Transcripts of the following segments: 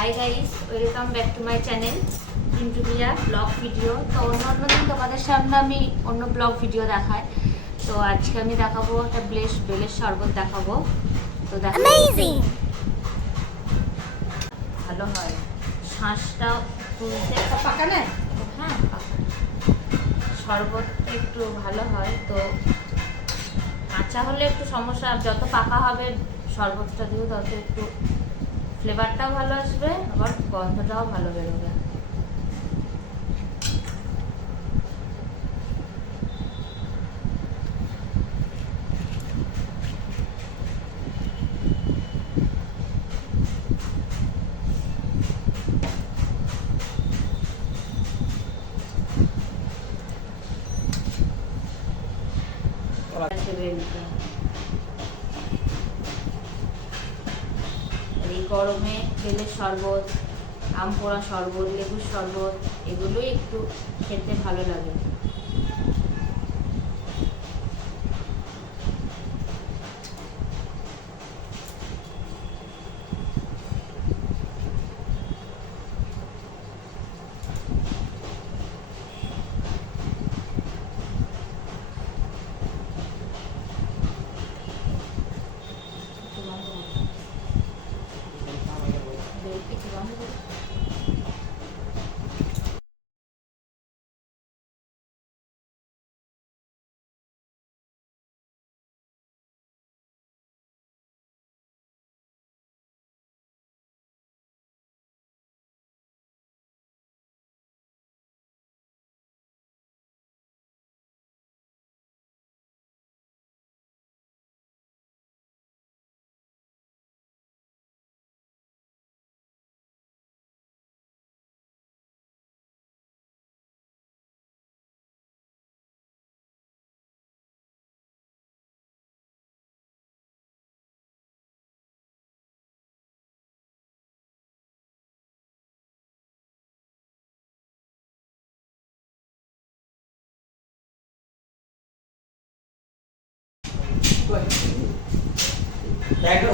Hi guys, welcome back to my channel pintu&priya vlog video. তো অন্য দিন তোমাদের সামনে আমি অন্য ব্লগ ভিডিও দেখাই। তো আজকে আমি দেখাবো একটা বেলের শরবত দেখাবো। তো দেখো অ্যামেজিং, ভালো হয়। শ্বাসটা তুলতে পাকা না? হ্যাঁ পাকা। শরবতটা একটু ভালো হয়। তো কাঁচা হলে একটু সমস্যা, যত পাকা হবে শরবতটা দিও তত একটু ফ্লেভারটাও ভালো আসবে, আবার গন্ধটাও ভালো বেরোবে। এই গরমে বেলের শরবত, আম পোড়া শরবত, লেবুর শরবত এগুলোই একটু খেতে ভালো লাগে।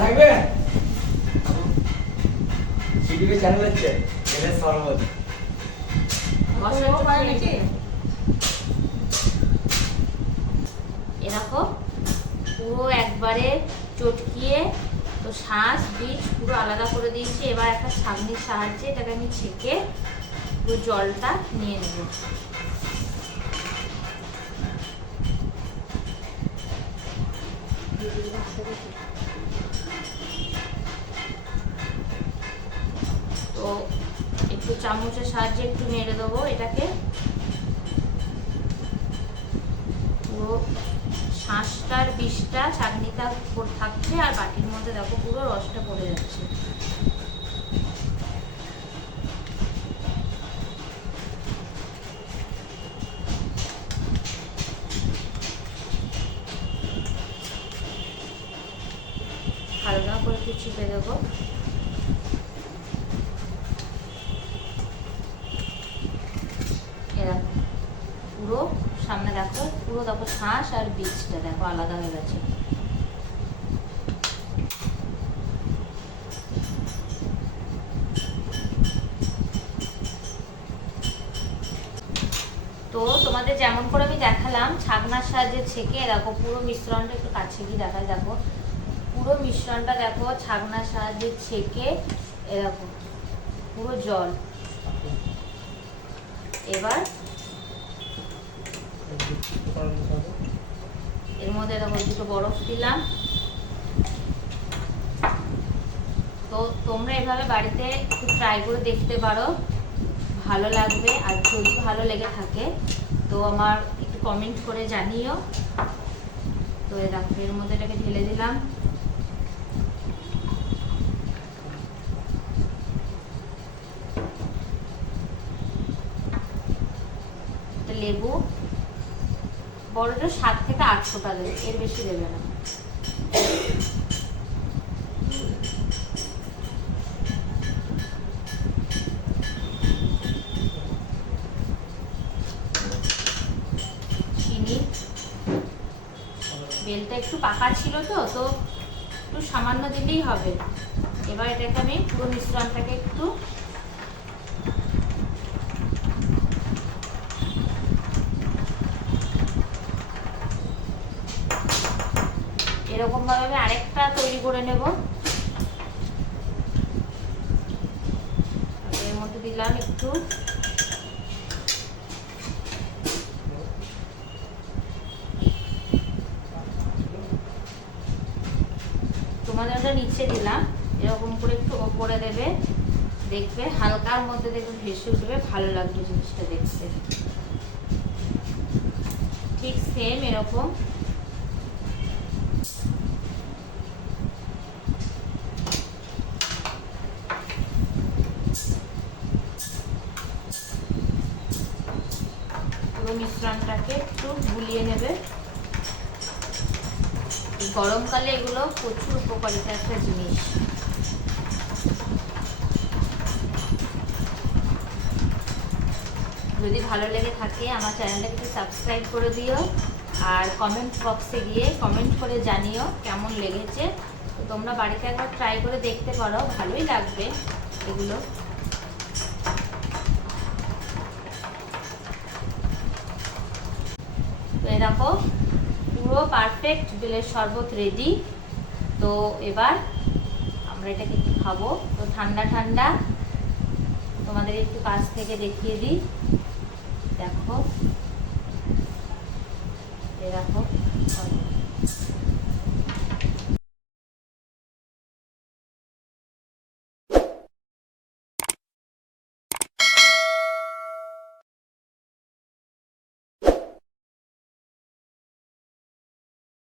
থাকবে ইউটিউবে চ্যানেল আছে বেলের সরবত এরকম পুরো একবারে চটকিয়ে তো শ্বাস বীজ পুরো আলাদা করে দিয়েছি। এবার একটা ছাঁকনির সাহায্যে এটাকে আমি ছেঁকে পুরো জলটা নিয়ে নেব। তো একটু চামচের সাহায্যে একটু নেড়ে দেবো এটাকে। পুরো শ্বাসটার বিষটা ছাঁকনিটা থাকছে আর বাটির মধ্যে দেখো পুরো রসটা পড়ে যাচ্ছে। হালকা করে একটু চিপে দেবো। এরকম পুরো সামনে দেখো, পুরো দেখো শ্বাস আর বীজটা দেখো আলাদা হয়ে গেছে। তো তোমাদের যেমন করে আমি দেখালাম ছাকনার সাহায্যে ছেঁকে দেখো পুরো মিশ্রণটা, একটু কাছে গিয়ে দেখাই, দেখো পুরো মিশ্রণটা দেখো ছাকনার সাহায্যে ছেঁকে এরকম পুরো জল। এবার এর মধ্যে দেখো দুটো বরফ দিলাম। তো তোমরা এভাবে বাড়িতে একটু ট্রাই করে দেখতে পারো, ভালো লাগবে। আর যদি ভালো লেগে থাকে তো আমার একটু কমেন্ট করে জানিও। তো দেখো এর মধ্যে এটাকে ঢেলে দিলাম। লেবু বড় জোর 7 থেকে 8 ফোঁটা দেবে, এর বেশি দেবে না। চিনি, বেলটা একটু পাকা ছিল তো একটু সামান্য দিলেই হবে। এবার এটাকে আমি পুরো মিশ্রণটাকে একটু এরকম ভাবে আমি আরেকটা তৈরি করে নেব। এর মধ্যে দিলাম একটু তোমাদের নিচে দিলাম, এরকম করে একটু ওপরে দেবে, দেখবে হালকার মধ্যে দেখবে ভেসে উঠবে, ভালো লাগবে জিনিসটা দেখতে। ঠিক সেম এরকম পুরো মিশ্রণটাকে একটু গুলিয়ে নেবে। গরমকালে এগুলো প্রচুর উপকারিতা একটা জিনিস। যদি ভালো লেগে থাকে আমার চ্যানেলটাকে একটু সাবস্ক্রাইব করে দিও, আর কমেন্ট বক্সে গিয়ে কমেন্ট করে জানিও কেমন লেগেছে। তো তোমরা বাড়িতে একবার ট্রাই করে দেখতে পারো, ভালোই লাগবে এগুলো। তো এই দেখো পুরো পারফেক্ট বেলের শরবত রেডি। তো এবার আমরা এটাকে একটু খাবো। তো ঠান্ডা ঠান্ডা তোমাদের একটু কাছ থেকে দেখিয়ে দিই, দেখো